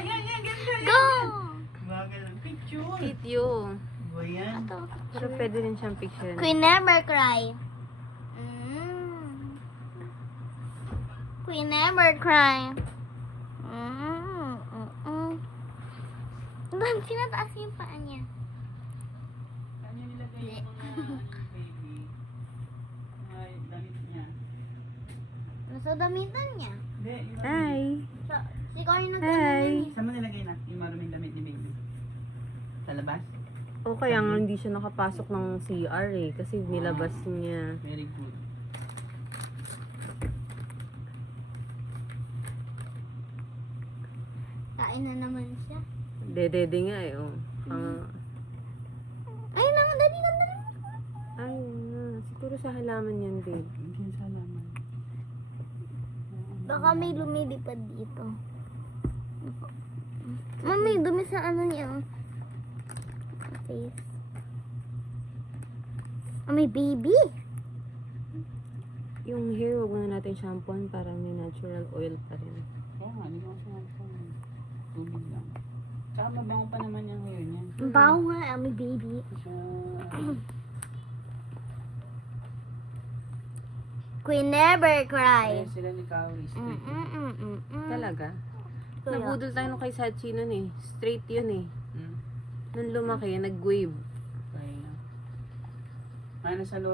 Yan. Ganda. Go! Bagal ang picture. Video. Ba yan? Ito. Pero pwede rin siyang picture. Queen never cry. Queen never cry. Bang, sinataas yung paa niya. Saan niya nilagay yung mga baby? Ay, damit niya. Nasa damitan niya. Hindi, yung Hi. Si Cory Hi. nagdadala Saan mo nilagay na? Yung maruming damit ni baby? Sa labas? O kaya nga hindi siya nakapasok ng CR eh. Kasi nilabas niya. Very good. Kain na naman siya. Dedede nga eh. Oh. Ay, naman, dali. Ay, siguro sa halaman yan, babe. Hindi sa laman. Baka may lumilipad dito. Mami, dumi sa ano niya. Face. May baby. Yung hair, huwag na natin shampooan para may natural oil pa rin. Kaya nga, hindi ko sinasabi. Tubig lang. Tsaka mabango pa naman yung hair niya. Ang baho nga, may baby. Queen never cry. Kaya sila ni Kaori. Talaga? Kaya. Nabudol tayo nung kay Sachi nun eh. Straight yun eh. Hmm? Nung lumaki, nag-wave. Kaya. Ano sa